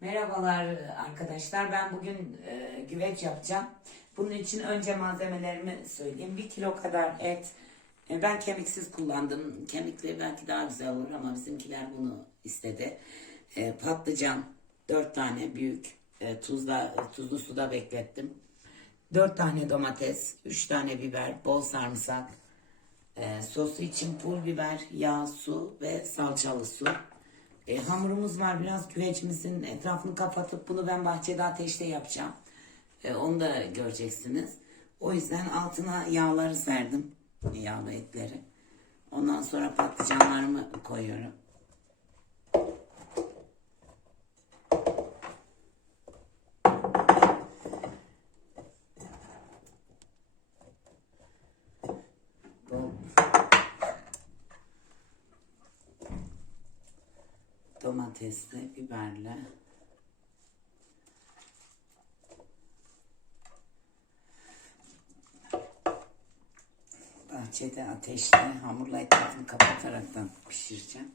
Merhabalar arkadaşlar. Ben bugün e, güveç yapacağım. Bunun için önce malzemelerimi söyleyeyim. Bir kilo kadar et. E, ben kemiksiz kullandım. Kemikli belki daha güzel olur ama bizimkiler bunu istedi. E, patlıcan dört tane büyük e, tuzla tuzlu suda beklettim. Dört tane domates, üç tane biber, bol sarımsak, e, sosu için pul biber, yağ, su ve salçalı su. E, hamurumuz var biraz güvecimizin etrafını kapatıp bunu ben bahçede ateşte yapacağım. E, onu da göreceksiniz. O yüzden altına yağları serdim. Yağlı etleri. Ondan sonra patlıcanlarımı koyuyorum. Bol domatesli, biberli. Bahçede ateşte hamurla etrafını kapataraktan pişireceğim.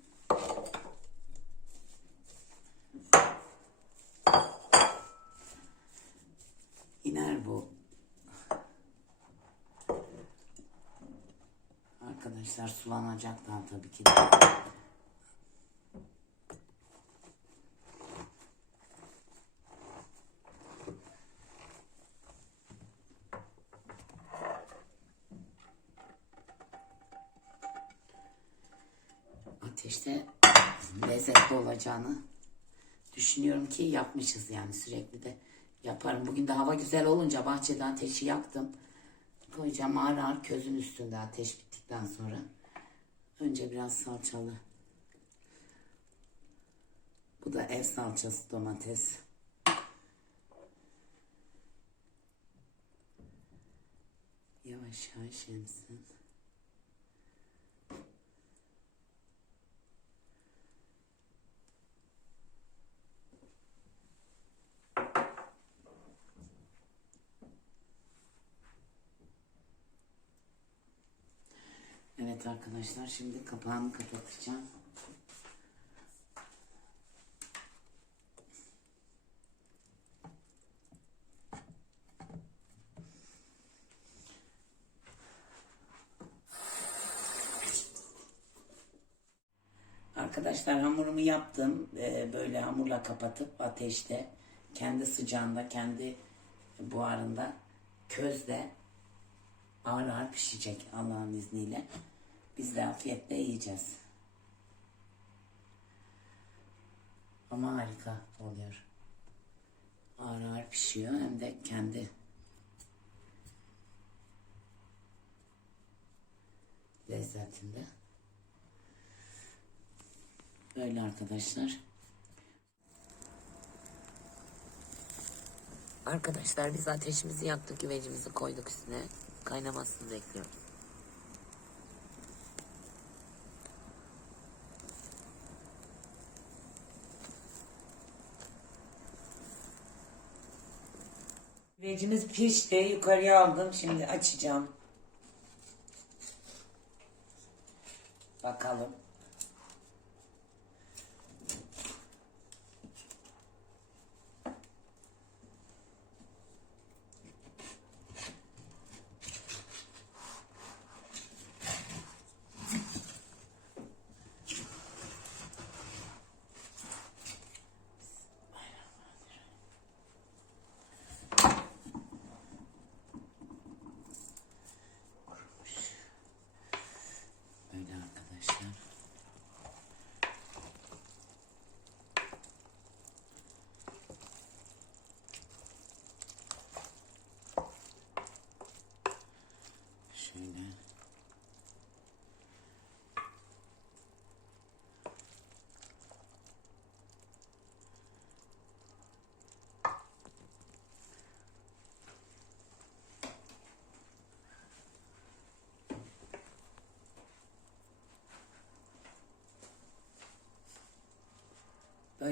İner bu. Arkadaşlar sulanacak daha tabii ki de. Ateşte lezzetli olacağını düşünüyorum ki yapmışız yani sürekli de yaparım. Bugün de hava güzel olunca bahçede ateşi yaktım. Koyacağım ağır ağır közün üstünde ateş bittikten sonra. Önce biraz salçalı. Bu da ev salçası domates. Yavaş yavaş yensin. Evet arkadaşlar şimdi kapağını kapatacağım. Arkadaşlar hamurumu yaptım. Ee, böyle hamurla kapatıp ateşte kendi sıcağında, kendi buharında, közde ağır ağır pişecek Allah'ın izniyle. Biz de afiyetle yiyeceğiz. Ama harika oluyor. Ağır ağır pişiyor hem de kendi lezzetinde. Böyle arkadaşlar. Arkadaşlar biz ateşimizi yaktık, güvecimizi koyduk üstüne. Kaynamasını bekliyoruz. Güvecimiz pişti. Yukarıya aldım. Şimdi açacağım. Bakalım. Böyle arkadaşlar. Şöyle.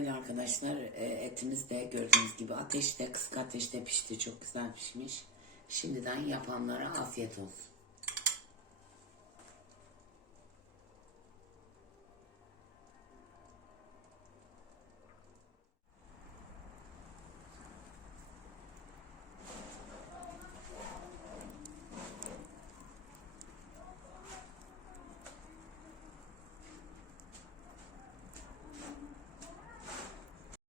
Böyle arkadaşlar e, etimiz de gördüğünüz gibi ateşte kısık ateşte pişti. Çok güzel pişmiş. Şimdiden yapanlara afiyet olsun.